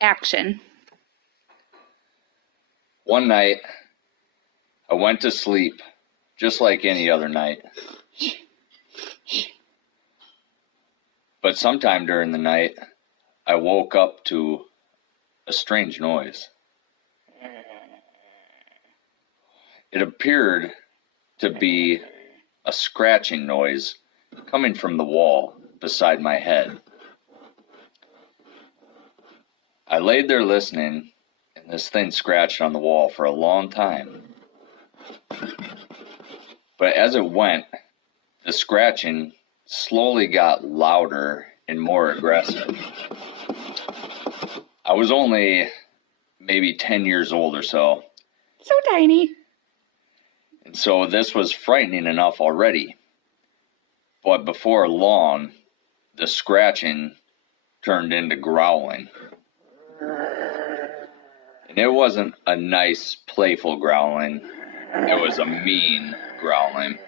Action. One night, I went to sleep just like any other night. But sometime during the night, I woke up to a strange noise. It appeared to be a scratching noise coming from the wall beside my head. I laid there listening, and this thing scratched on the wall for a long time. But as it went, the scratching slowly got louder and more aggressive. I was only maybe 10 years old or so. So tiny. And so this was frightening enough already. But before long, the scratching turned into growling. And it wasn't a nice, playful growling. It was a mean growling.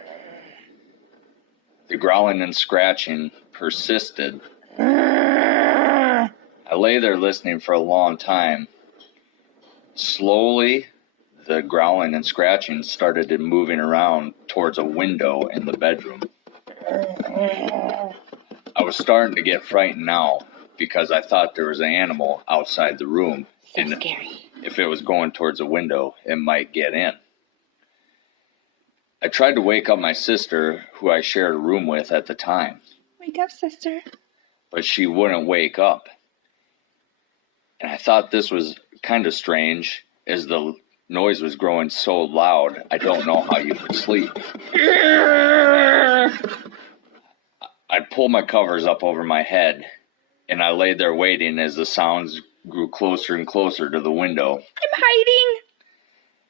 The growling and scratching persisted. I lay there listening for a long time. Slowly, the growling and scratching started moving around towards a window in the bedroom. I was starting to get frightened now because I thought there was an animal outside the room. So scary. If it was going towards a window, it might get in. I tried to wake up my sister, who I shared a room with at the time. Wake up, sister. But she wouldn't wake up. And I thought this was kind of strange, as the noise was growing so loud, I don't know how you could sleep. I pulled my covers up over my head, and I laid there waiting as the sounds grew closer and closer to the window. I'm hiding.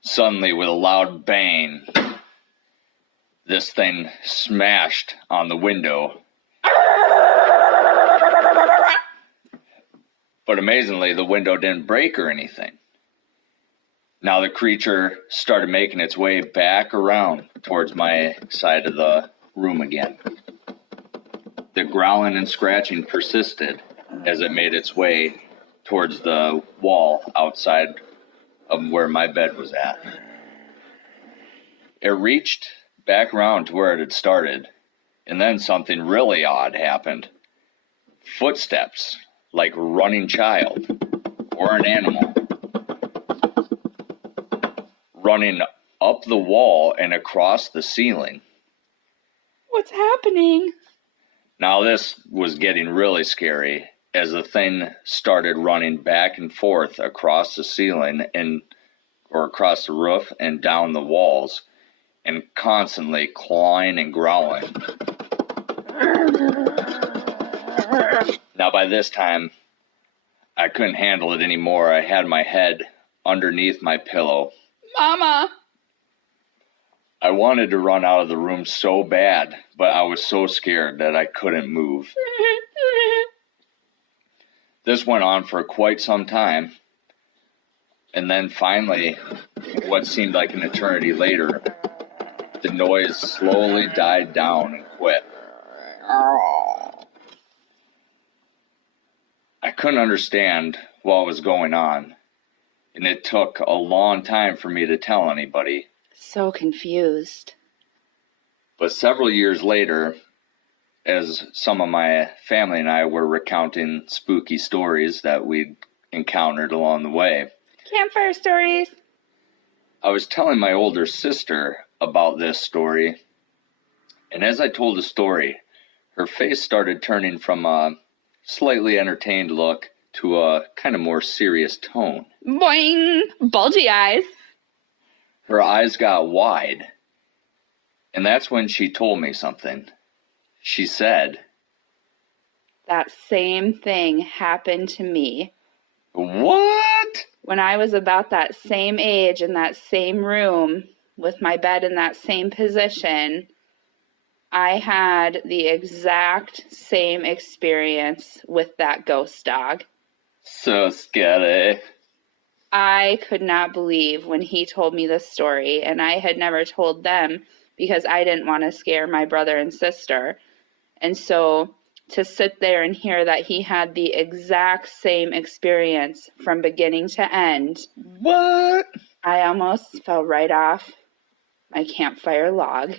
Suddenly, with a loud bang, this thing smashed on the window. But amazingly, the window didn't break or anything. Now the creature started making its way back around towards my side of the room again. The growling and scratching persisted as it made its way towards the wall outside of where my bed was at. It reached back around to where it had started, and then something really odd happened. Footsteps, like a running child or an animal, running up the wall and across the ceiling. What's happening? Now this was getting really scary as the thing started running back and forth across the ceiling or across the roof and down the walls, and constantly clawing and growling. Now by this time, I couldn't handle it anymore. I had my head underneath my pillow. Mama! I wanted to run out of the room so bad, but I was so scared that I couldn't move. This went on for quite some time, and then finally, what seemed like an eternity later, the noise slowly died down and quit. I couldn't understand what was going on, and it took a long time for me to tell anybody. So confused. But several years later, as some of my family and I were recounting spooky stories that we'd encountered along the way, Campfire stories. I was telling my older sister about this story, and as I told the story, her face started turning from a slightly entertained look to a kind of more serious tone. Boing! Bulgy eyes. Her eyes got wide, and that's when she told me something. She said, That same thing happened to me. What? When I was about that same age in that same room with my bed in that same position, I had the exact same experience with that ghost dog. So scary. I could not believe when he told me this story, and I had never told them because I didn't want to scare my brother and sister. And so to sit there and hear that he had the exact same experience from beginning to end. What? I almost fell right off my campfire log.